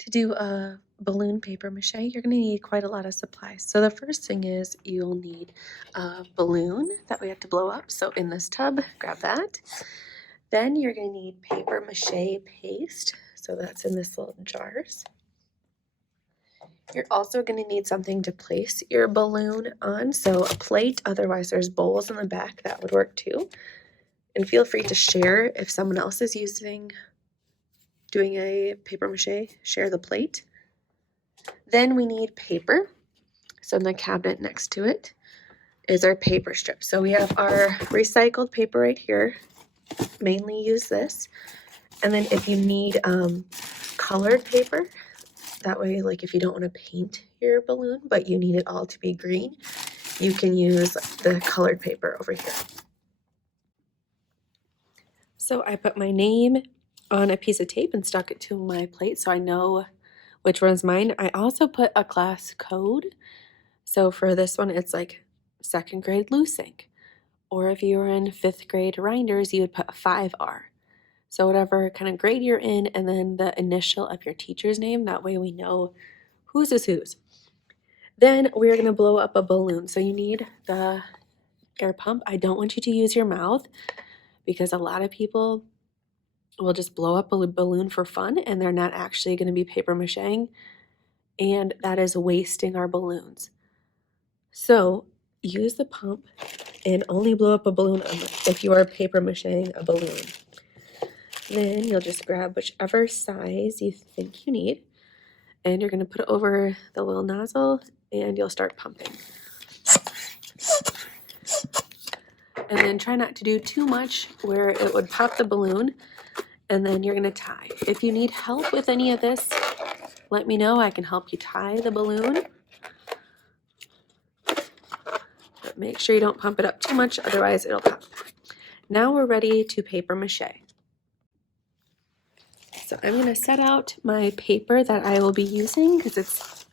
To do a balloon paper mache, you're going to need quite a lot of supplies. So the first thing is you'll need a balloon that we have to blow up. So in this tub, grab that. Then you're going to need paper mache paste. So that's in this little jars. You're also going to need something to place your balloon on. So a plate, otherwise there's bowls in the back that would work too. And feel free to share if someone else is doing a paper mache, share the plate. Then we need paper. So in the cabinet next to it is our paper strip. So we have our recycled paper right here. Mainly use this. And then if you need colored paper, that way, like if you don't want to paint your balloon, but you need it all to be green, you can use the colored paper over here. So I put my name on a piece of tape and stuck it to my plate so I know which one's mine. I also put a class code. So for this one, it's like 2nd grade Loosink. Or if you were in 5th grade Reinders, you would put a 5R. So whatever kind of grade you're in, and then the initial of your teacher's name. That way we know whose is whose. Then we're going to blow up a balloon. So you need the air pump. I don't want you to use your mouth because a lot of people will just blow up a balloon for fun and they're not actually going to be paper macheing. And that is wasting our balloons. So use the pump and only blow up a balloon if you are paper macheing a balloon. Then you'll just grab whichever size you think you need, and you're going to put it over the little nozzle and you'll start pumping. And then try not to do too much where it would pop the balloon, and then you're going to tie. If you need help with any of this, let me know. I can help you tie the balloon. But make sure you don't pump it up too much, otherwise it'll pop. Now we're ready to paper mache. So I'm going to set out my paper that I will be using because it's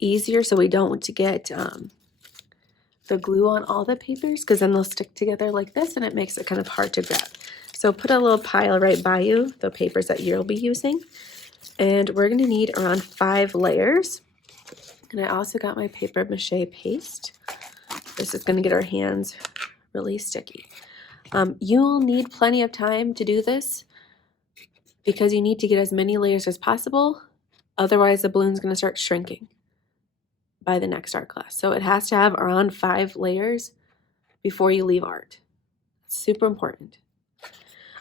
easier so we don't want to get the glue on all the papers because then they'll stick together like this and it makes it kind of hard to grab. So put a little pile right by you, the papers that you'll be using. And we're going to need around 5 layers. And I also got my paper mache paste. This is going to get our hands really sticky. You'll need plenty of time to do this because you need to get as many layers as possible. Otherwise, the balloon's going to start shrinking by the next art class. So it has to have around 5 layers before you leave art. It's super important.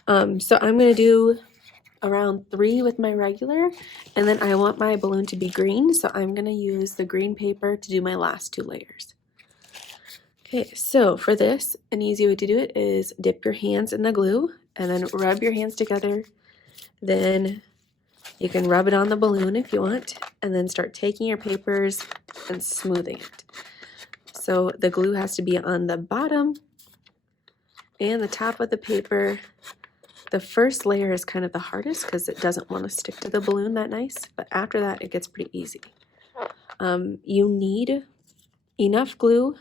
So I'm going to do around 3 with my regular, and then I want my balloon to be green, so I'm going to use the green paper to do my last 2 layers. Okay, so for this, an easy way to do it is dip your hands in the glue and then rub your hands together. Then you can rub it on the balloon if you want, and then start taking your papers and smoothing it. So the glue has to be on the bottom and the top of the paper. The first layer is kind of the hardest because it doesn't want to stick to the balloon that nice, but after that it gets pretty easy. You need enough glue,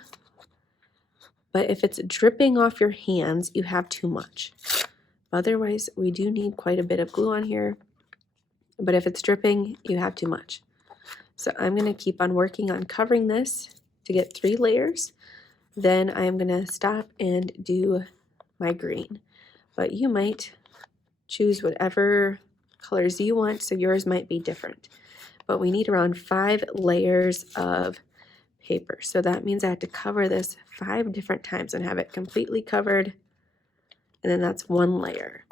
but if it's dripping off your hands, you have too much. Otherwise, we do need quite a bit of glue on here, but if it's dripping, you have too much. So I'm going to keep on working on covering this to get 3 layers. Then I'm going to stop and do my green. But you might choose whatever colors you want, so yours might be different. But we need around 5 layers of paper. So that means I have to cover this 5 different times and have it completely covered. And then that's 1 layer.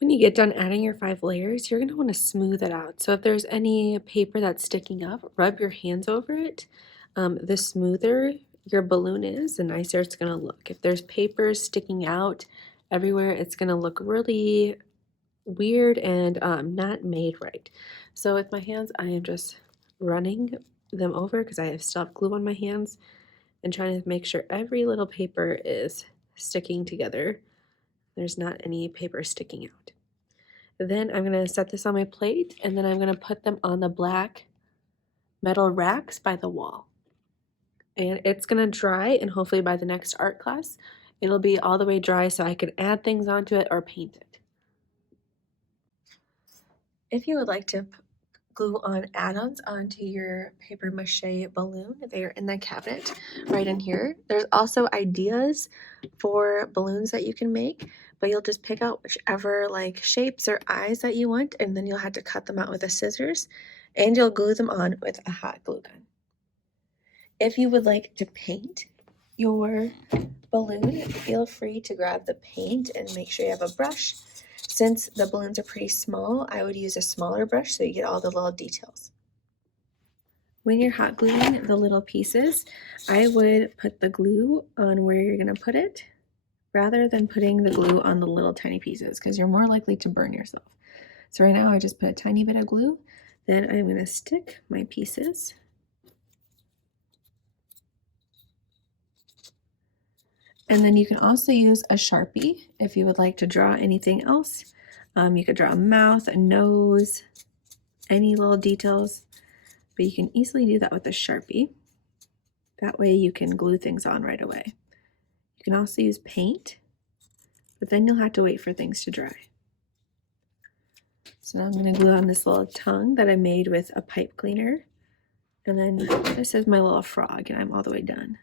When you get done adding your 5 layers, you're going to want to smooth it out. So if there's any paper that's sticking up, rub your hands over it. The smoother your balloon is, the nicer it's going to look. If there's papers sticking out everywhere, it's gonna look really weird and not made right. So with my hands, I am just running them over because I still have glue on my hands and trying to make sure every little paper is sticking together. There's not any paper sticking out. Then I'm going to set this on my plate and then I'm going to put them on the black metal racks by the wall. And it's going to dry, and hopefully by the next art class, it'll be all the way dry so I can add things onto it or paint it. If you would like to glue on add-ons onto your paper mache balloon, they are in the cabinet right in here. There's also ideas for balloons that you can make, but you'll just pick out whichever like shapes or eyes that you want, and then you'll have to cut them out with the scissors, and you'll glue them on with a hot glue gun. If you would like to paint your balloon, feel free to grab the paint and make sure you have a brush. Since the balloons are pretty small, I would use a smaller brush so you get all the little details. When you're hot gluing the little pieces, I would put the glue on where you're going to put it rather than putting the glue on the little tiny pieces because you're more likely to burn yourself. So right now I just put a tiny bit of glue, then I'm going to stick my pieces. And then you can also use a Sharpie if you would like to draw anything else. You could draw a mouth, a nose, any little details, but you can easily do that with a Sharpie. That way you can glue things on right away. You can also use paint, but then you'll have to wait for things to dry. So now I'm going to glue on this little tongue that I made with a pipe cleaner. And then this is my little frog, and I'm all the way done.